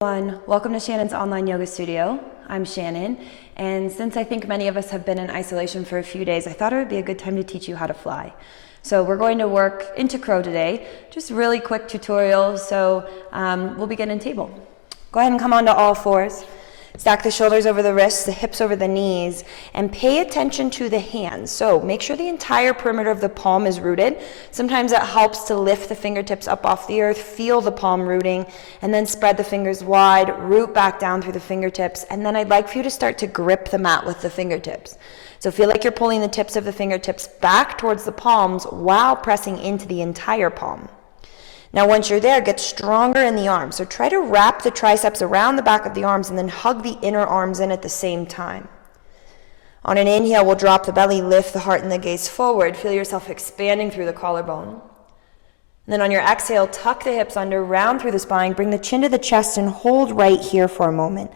Everyone, welcome to Shannon's online yoga studio. I'm Shannon, and since I think many of us have been in isolation for a few days, I thought it would be a good time to teach you how to fly. So we're going to work into crow today, just really quick tutorial. So we'll begin in table. Go ahead and come onto all fours. Stack the shoulders over the wrists, the hips over the knees, and pay attention to the hands. So make sure the entire perimeter of the palm is rooted. Sometimes it helps to lift the fingertips up off the earth, feel the palm rooting, and then spread the fingers wide, root back down through the fingertips, and then I'd like for you to start to grip the mat with the fingertips. So feel like you're pulling the tips of the fingertips back towards the palms while pressing into the entire palm. Now once you're there, get stronger in the arms. So try to wrap the triceps around the back of the arms and then hug the inner arms in at the same time. On an inhale, we'll drop the belly, lift the heart and the gaze forward. Feel yourself expanding through the collarbone. And then on your exhale, tuck the hips under, round through the spine, bring the chin to the chest and hold right here for a moment.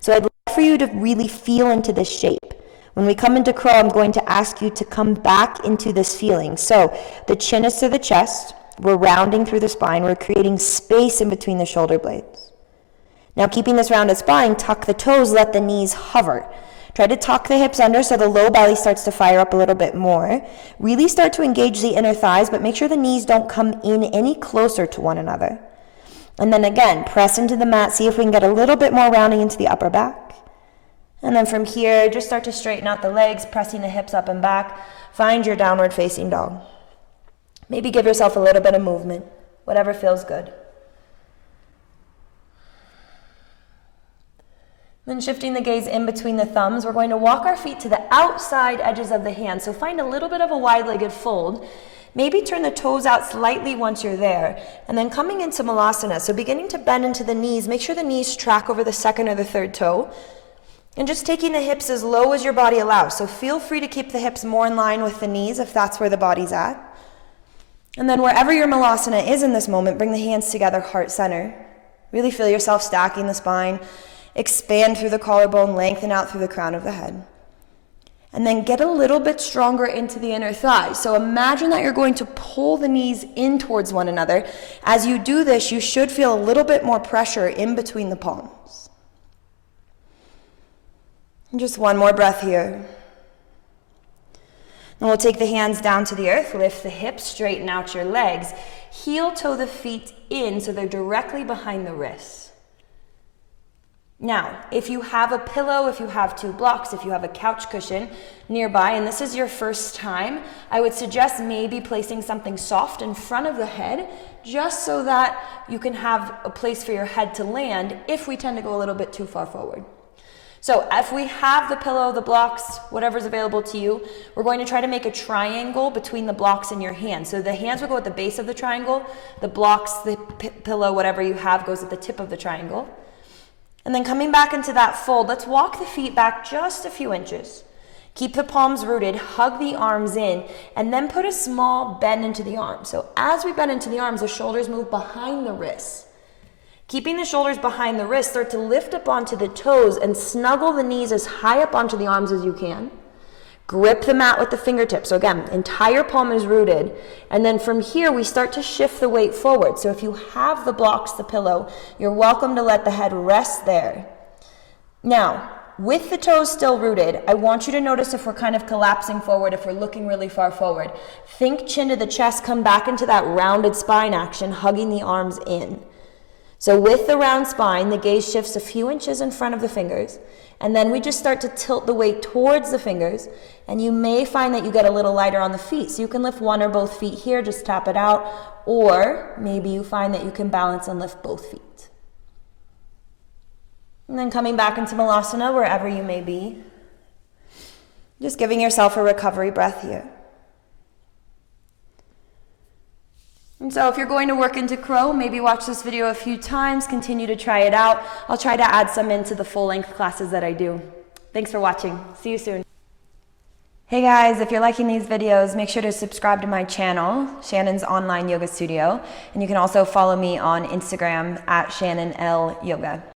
So I'd like for you to really feel into this shape. When we come into crow, I'm going to ask you to come back into this feeling. So the chin is to the chest. We're rounding through the spine. We're creating space in between the shoulder blades. Now keeping this rounded spine, tuck the toes, let the knees hover. Try to tuck the hips under so the low belly starts to fire up a little bit more. Really start to engage the inner thighs, but make sure the knees don't come in any closer to one another. And then again, press into the mat, see if we can get a little bit more rounding into the upper back. And then from here, just start to straighten out the legs, pressing the hips up and back. Find your downward facing dog. Maybe give yourself a little bit of movement, whatever feels good. Then shifting the gaze in between the thumbs, we're going to walk our feet to the outside edges of the hands. So find a little bit of a wide-legged fold. Maybe turn the toes out slightly once you're there. And then coming into Malasana, so beginning to bend into the knees, make sure the knees track over the second or the third toe. And just taking the hips as low as your body allows. So feel free to keep the hips more in line with the knees if that's where the body's at. And then wherever your Malasana is in this moment, bring the hands together, heart center. Really feel yourself stacking the spine. Expand through the collarbone, lengthen out through the crown of the head. And then get a little bit stronger into the inner thighs. So imagine that you're going to pull the knees in towards one another. As you do this, you should feel a little bit more pressure in between the palms. And just one more breath here. And we'll take the hands down to the earth, lift the hips, straighten out your legs. Heel toe the feet in so they're directly behind the wrists. Now, if you have a pillow, if you have two blocks, if you have a couch cushion nearby, and this is your first time, I would suggest maybe placing something soft in front of the head, just so that you can have a place for your head to land if we tend to go a little bit too far forward. So if we have the pillow, the blocks, whatever's available to you, we're going to try to make a triangle between the blocks and your hands. So the hands will go at the base of the triangle, the blocks, the pillow, whatever you have goes at the tip of the triangle. And then coming back into that fold, let's walk the feet back just a few inches. Keep the palms rooted, hug the arms in, and then put a small bend into the arms. So as we bend into the arms, the shoulders move behind the wrists. Keeping the shoulders behind the wrists, start to lift up onto the toes and snuggle the knees as high up onto the arms as you can. Grip the mat with the fingertips. So again, entire palm is rooted. And then from here, we start to shift the weight forward. So if you have the blocks, the pillow, you're welcome to let the head rest there. Now, with the toes still rooted, I want you to notice if we're kind of collapsing forward, if we're looking really far forward. Think chin to the chest, come back into that rounded spine action, hugging the arms in. So with the round spine, the gaze shifts a few inches in front of the fingers, and then we just start to tilt the weight towards the fingers, and you may find that you get a little lighter on the feet. So you can lift one or both feet here, just tap it out, or maybe you find that you can balance and lift both feet. And then coming back into Malasana, wherever you may be, just giving yourself a recovery breath here. And so if you're going to work into crow, maybe watch this video a few times, continue to try it out. I'll try to add some into the full-length classes that I do. Thanks for watching. See you soon. Hey guys, if you're liking these videos, make sure to subscribe to my channel, Shannon's Online Yoga Studio. And you can also follow me on Instagram at Shannon L Yoga.